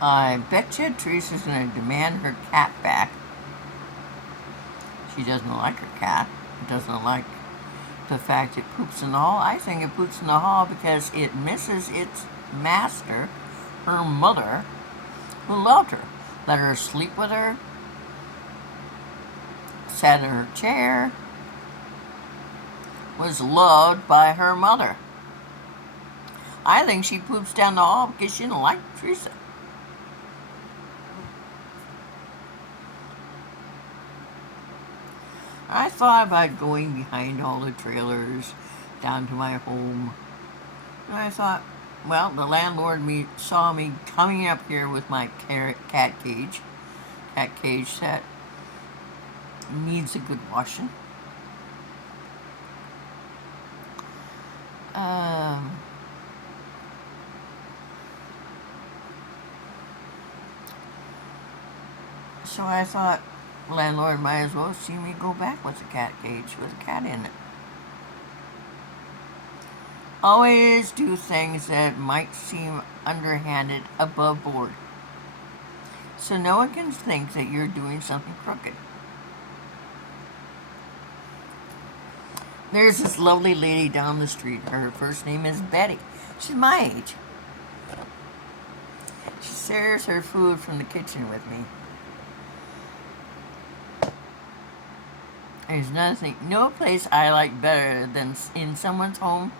I bet you Teresa's going to demand her cat back. She doesn't like her cat. Doesn't like the fact it poops in the hall. I think it poops in the hall because it misses its master, her mother, who loved her, let her sleep with her, sat in her chair, was loved by her mother. I think she poops down the hall because she didn't like Teresa. I thought about going behind all the trailers down to my home. And I thought, well, the landlord saw me coming up here with my cat cage that needs a good washing. Um, so I thought, landlord might as well see me go back with the cat cage with a cat in it. Always do things that might seem underhanded, above board, so no one can think that you're doing something crooked. There's this lovely lady down the street. Her first name is Betty. She's my age. She shares her food from the kitchen with me. There's nothing, no place I like better than in someone's home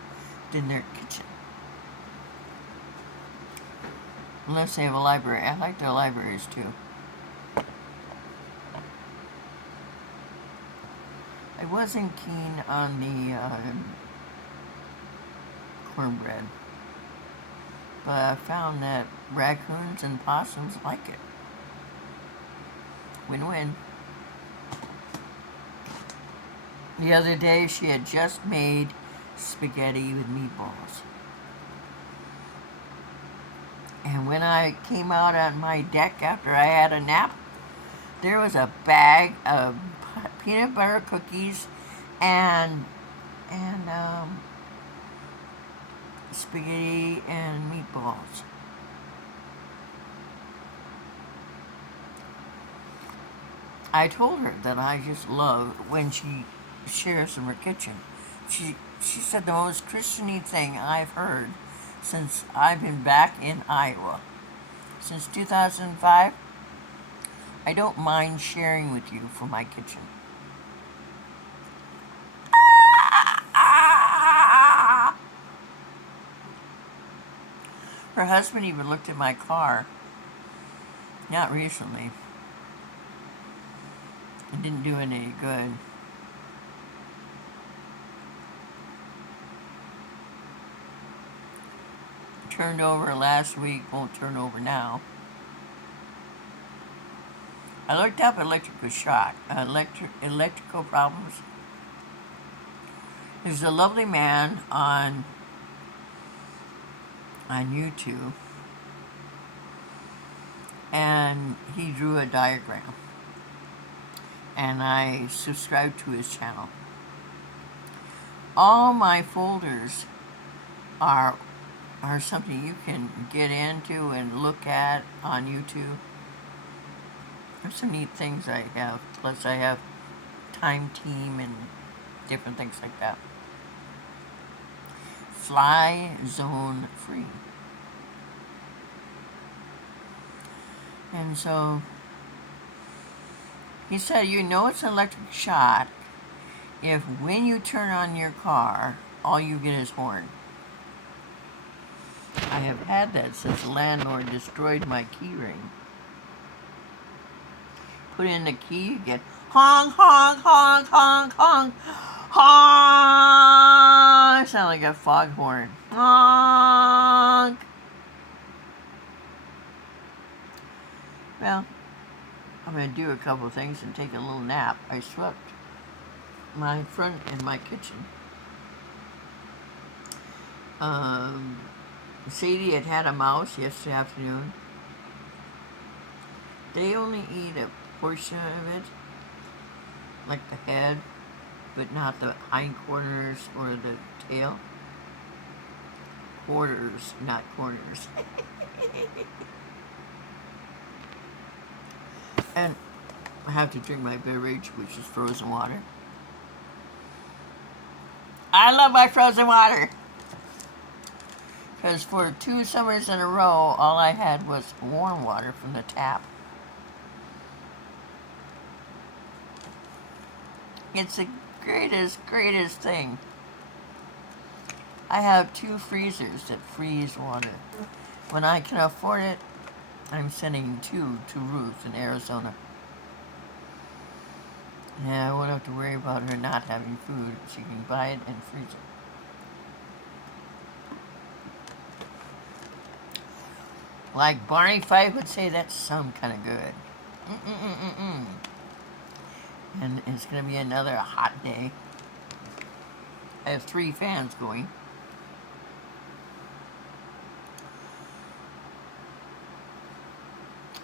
than their kitchen. Unless they have a library. I like their libraries too. I wasn't keen on the cornbread, but I found that raccoons and possums like it. Win-win. The other day she had just made spaghetti with meatballs. And when I came out on my deck after I had a nap, there was a bag of peanut butter cookies and spaghetti and meatballs. I told her that I just love when she shares in her kitchen. She said the most Christian-y thing I've heard since I've been back in Iowa. Since 2005, I don't mind sharing with you from my kitchen. Her husband even looked at my car. Not recently. It didn't do it any good. Turned over last week, won't turn over now. I looked up electrical problems. There's a lovely man on YouTube, and he drew a diagram, and I subscribed to his channel. All my folders are something you can get into and look at on YouTube. There's some neat things I have. Plus I have Time Team and different things like that. Fly zone free. And so he said, you know it's an electric shock if when you turn on your car, all you get is horn. I have had that since the landlord destroyed my key ring. Put in the key, you get honk, honk, honk, honk, honk, honk. I sound like a foghorn. Honk. Well, I'm going to do a couple of things and take a little nap. I swept my front and my kitchen. Sadie had a mouse yesterday afternoon. They only eat a portion of it, like the head, but not the hindquarters or the tail. Quarters, not corners. And I have to drink my beverage, which is frozen water. I love my frozen water. Because for 2 summers in a row, all I had was warm water from the tap. It's the greatest thing. I have 2 freezers that freeze water. When I can afford it, I'm sending 2 to Ruth in Arizona. Yeah, I won't have to worry about her not having food. She can buy it and freeze it. Like Barney Fife would say, that sounds kind of good. Mm-mm-mm-mm-mm. And it's going to be another hot day. I have 3 fans going.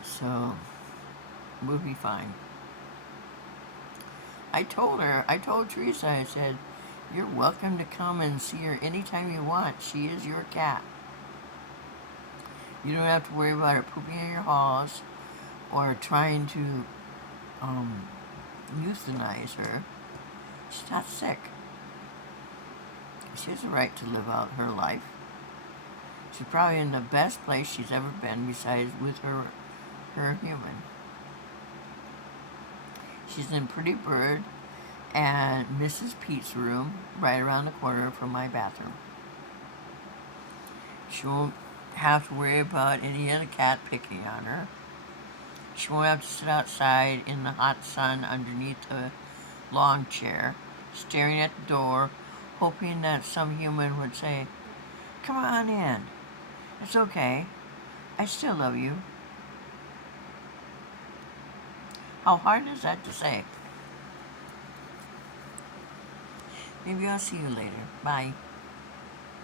So, we'll be fine. I told Teresa, I said, you're welcome to come and see her anytime you want. She is your cat. You don't have to worry about her pooping in your halls or trying to euthanize her. She's not sick. She has a right to live out her life. She's probably in the best place she's ever been besides with her human. She's in Pretty Bird and Mrs. Pete's room right around the corner from my bathroom. She won't have to worry about any other cat picking on her. She won't have to sit outside in the hot sun underneath a long chair, staring at the door, hoping that some human would say, come on in. It's okay. I still love you. How hard is that to say? Maybe I'll see you later. Bye.